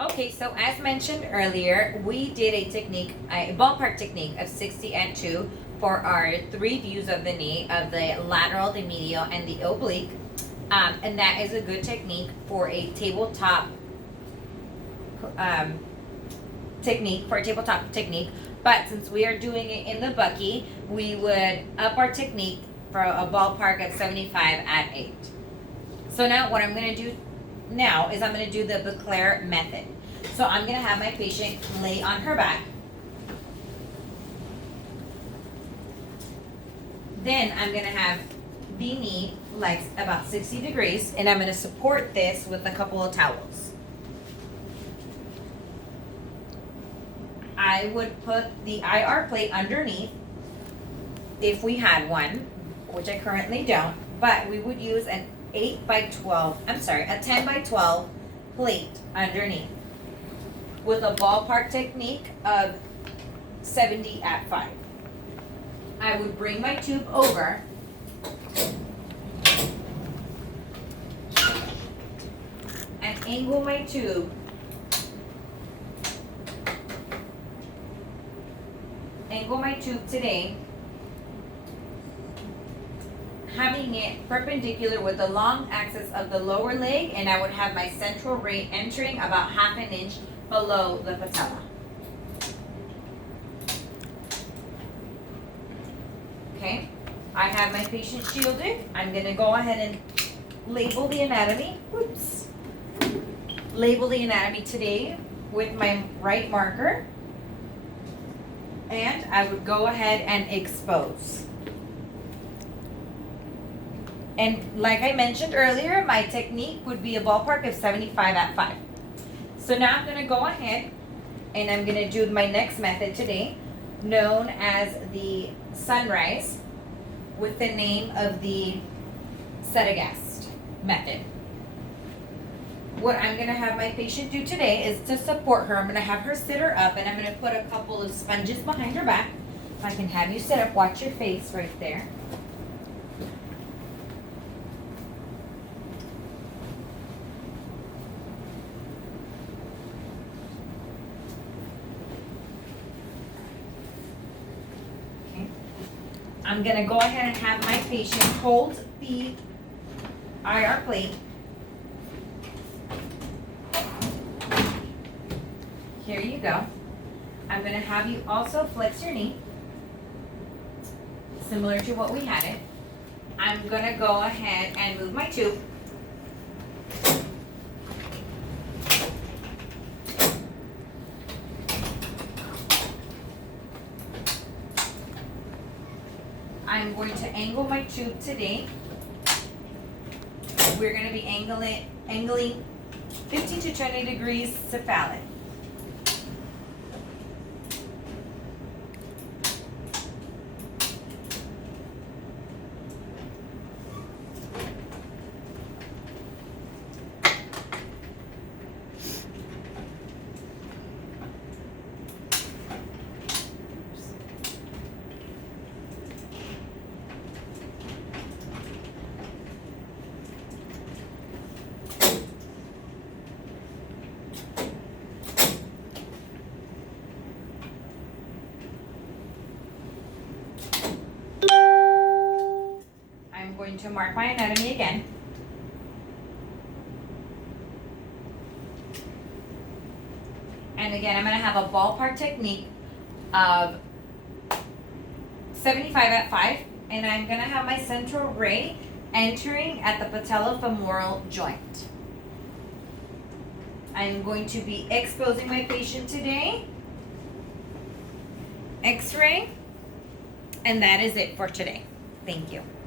Okay, so as mentioned earlier, we did a ballpark technique of 60 and 2 for our 3 views of the knee, of the lateral, the medial, and the oblique. And that is a good technique for a tabletop technique. But since we are doing it in the bucky, we would up our technique for a ballpark of 75 at 8. So now what I'm going to do now is I'm going to do the Beclere method. So I'm going to have my patient lay on her back. Then I'm going to have the knee like about 60 degrees, and I'm going to support this with a couple of towels. I would put the IR plate underneath if we had one, which I currently don't, but we would use a 10 by 12 plate underneath with a ballpark technique of 70 at 5. I would bring my tube over and angle my tube today, having it perpendicular with the long axis of the lower leg, and I would have my central ray entering about half an inch below the patella. Okay, I have my patient shielded. I'm going to go ahead and label the anatomy. Label the anatomy today with my right marker. And I would go ahead and expose. And like I mentioned earlier, my technique would be a ballpark of 75 at 5. So now I'm going to go ahead and I'm going to do my next method today, known as the sunrise, with the name of the Setagast method. What I'm going to have my patient do today is to support her. I'm going to have her sit her up, and I'm going to put a couple of sponges behind her back. If I can have you sit up, watch your face right there. Okay. I'm going to go ahead and have my patient hold the IR plate. Here you go. I'm going to have you also flex your knee, similar to what we had it. I'm going to go ahead and move my tube. I'm going to angle my tube today. We're going to be angling 50 to 20 degrees cephalic. I'm going to mark my anatomy again. And again, I'm going to have a ballpark technique of 75 at 5. And I'm going to have my central ray entering at the patellofemoral joint. I'm going to be exposing my patient today. X-ray. And that is it for today. Thank you.